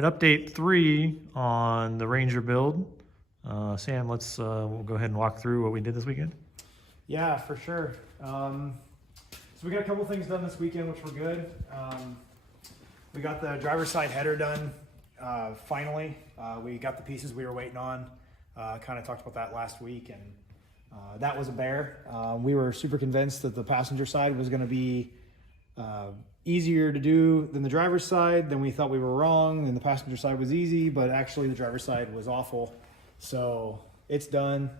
right, update 3 on the Ranger build. Sam, we'll go ahead and walk through what we did this weekend. Yeah, for sure. So we got a couple things done this weekend, which were good. We got the driver's side header done finally. We got the pieces we were waiting on. Kind of talked about that last week, and that was a bear. We were super convinced that the passenger side was going to be easier to do than the driver's side. Then we thought we were wrong, and the passenger side was easy, but actually the driver's side was awful. So it's done.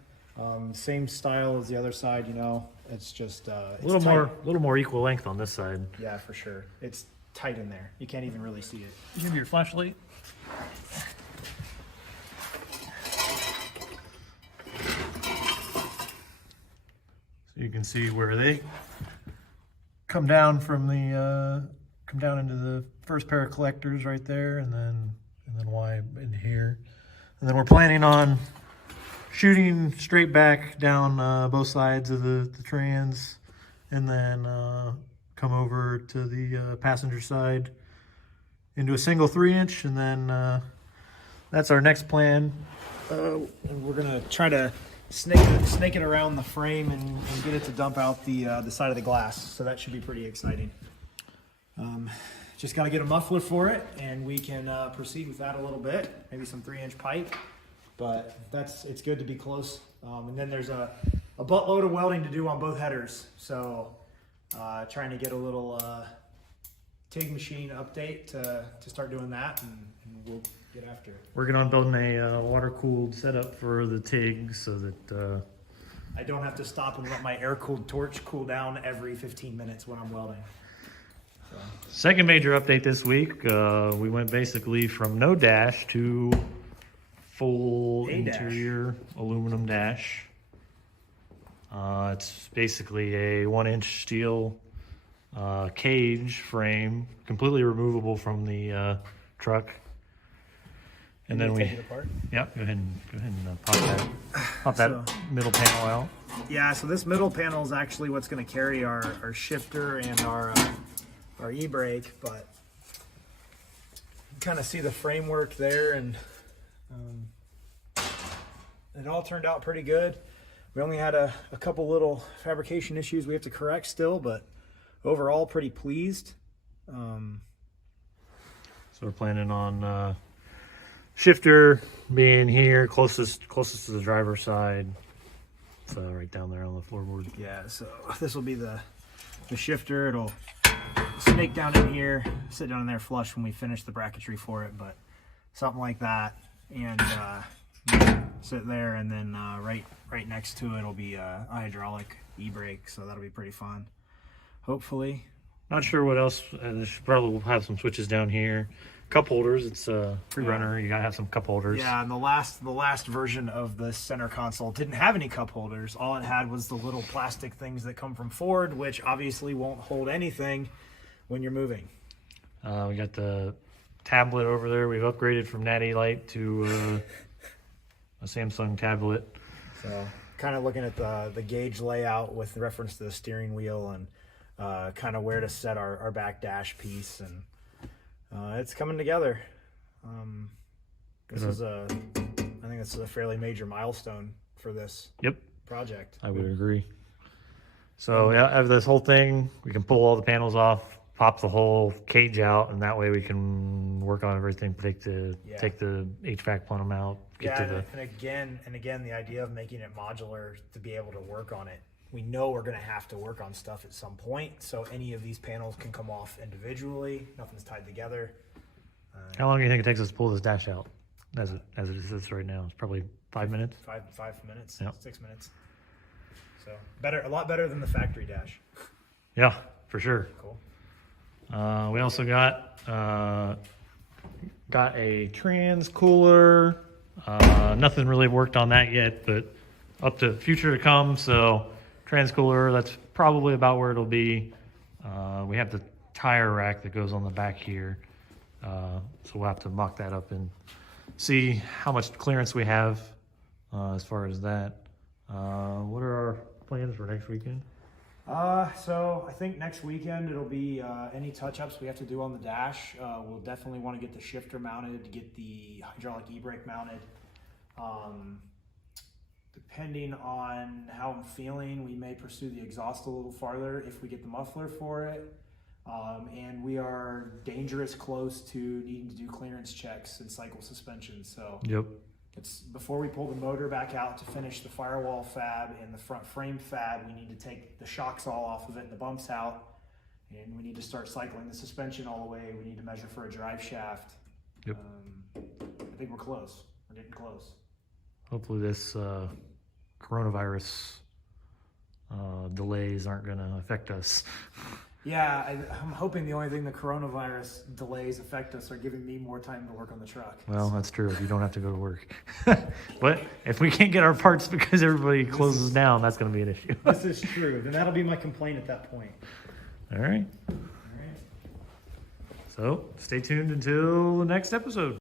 Same style as the other side, you know. It's just a little more equal length on this side. Yeah, for sure. It's tight in there. You can't even really see it. Give me your flashlight. So you can see where they come down from the come down into the first pair of collectors right there, and then Y into here. And then we're planning on shooting straight back down both sides of the trans, and then come over to the passenger side into a single 3-inch, and then that's our next plan. And we're gonna try to snake it around the frame and get it to dump out the side of the glass. So that should be pretty exciting. Just got to get a muffler for it, and we can proceed with that a little bit. Maybe some 3-inch pipe, but it's good to be close. And then there's a buttload of welding to do on both headers. So trying to get a little TIG machine update to start doing that, and we'll get after it. Working on building a water-cooled setup for the TIG so that I don't have to stop and let my air-cooled torch cool down every 15 minutes when I'm welding. So. Second major update this week, we went basically from no dash to full interior aluminum dash. It's basically a 1-inch steel cage frame, completely removable from the truck. And then take it apart? Yeah, go ahead and pop that middle panel out. Yeah, so this middle panel is actually what's going to carry our shifter and our e-brake, but you kind of see the framework there, and it all turned out pretty good. We only had a couple little fabrication issues we have to correct still, but overall pretty pleased. So we're planning on shifter being here closest to the driver's side. So right down there on the floorboard. Yeah, so this will be the shifter. It'll snake down in here, sit down in there flush when we finish the bracketry for it, but something like that, and sit there, and then right next to it will be a hydraulic e-brake, so that'll be pretty fun, hopefully. Not sure what else. There should probably have some switches down here. Cup holders. It's a Prerunner. You gotta have some cup holders. Yeah, and the last version of the center console didn't have any cup holders. All it had was the little plastic things that come from Ford, which obviously won't hold anything when you're moving. We got the tablet over there. We've upgraded from Natty Light to a Samsung tablet. So kind of looking at the gauge layout with reference to the steering wheel, and kind of where to set our back dash piece, and it's coming together. I think this is a fairly major milestone for this project. I would agree. So yeah, out of this whole thing, we can pull all the panels off, pop the whole cage out, and that way we can work on everything. Take the HVAC plenum out. And again, the idea of making it modular to be able to work on it. We know we're going to have to work on stuff at some point, so any of these panels can come off individually. Nothing's tied together. How long do you think it takes us to pull this dash out as it sits right now? It's probably 5 minutes. 5 minutes, yep. 6 minutes. So a lot better than the factory dash. Yeah, for sure. Cool. We also got a trans cooler. Nothing really worked on that yet, but up to future to come. So trans cooler, that's probably about where it'll be. We have the tire rack that goes on the back here. So we'll have to mock that up and see how much clearance we have as far as that. What are our plans for next weekend? So I think next weekend it'll be any touch-ups we have to do on the dash. We'll definitely want to get the shifter mounted, get the hydraulic e-brake mounted. Depending on how I'm feeling, we may pursue the exhaust a little farther if we get the muffler for it. And we are dangerous close to needing to do clearance checks and cycle suspension. So Yep. it's before we pull the motor back out to finish the firewall fab and the front frame fab, we need to take the shocks all off of it and the bumps out. And we need to start cycling the suspension all the way. We need to measure for a drive shaft. Yep. I think we're close. We're getting close. Hopefully this coronavirus delays aren't going to affect us. Yeah, I'm hoping the only thing the coronavirus delays affect us are giving me more time to work on the truck. Well, that's true. You don't have to go to work. But if we can't get our parts because everybody closes down, that's going to be an issue. This is true. Then that'll be my complaint at that point. All right. All right. So stay tuned until the next episode.